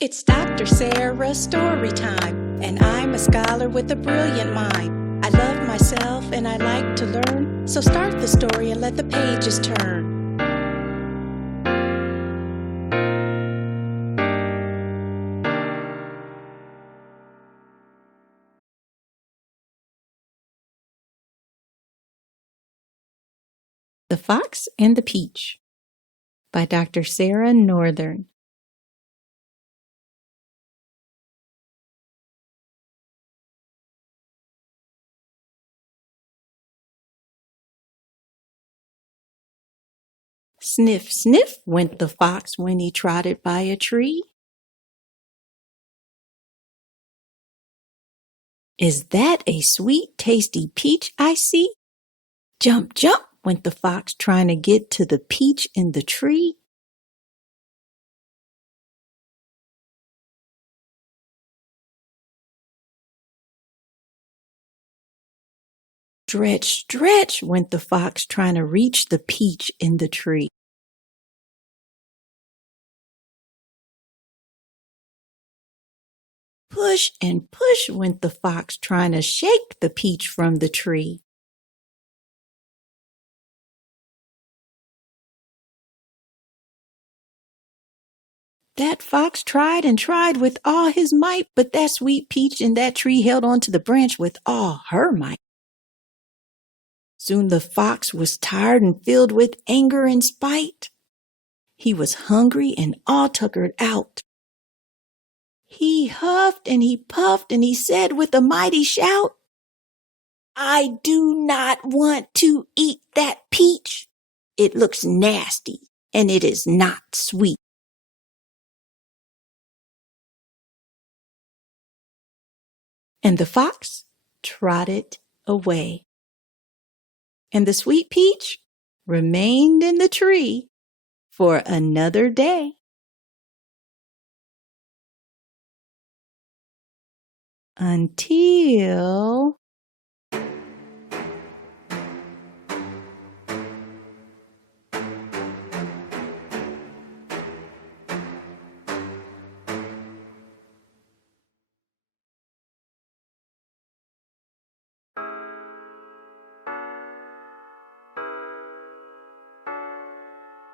It's Dr. Sara Storytime, and I'm a scholar with a brilliant mind. I love myself and I like to learn, so start the story and let the pages turn. The Fox and the Peach by Dr. Sara Northern. Sniff, sniff went the fox when he trotted by a tree. Is that a sweet, tasty peach I see? Jump, jump went the fox trying to get to the peach in the tree. Stretch, stretch went the fox trying to reach the peach in the tree. Push and push went the fox trying to shake the peach from the tree. That fox tried and tried with all his might, but that sweet peach in that tree held on to the branch with all her might. Soon the fox was tired and filled with anger and spite. He was hungry and all tuckered out. He huffed and he puffed and he said with a mighty shout, "I do not want to eat that peach. It looks nasty and it is not sweet." And the fox trotted away. And the sweet peach remained in the tree for another day. Until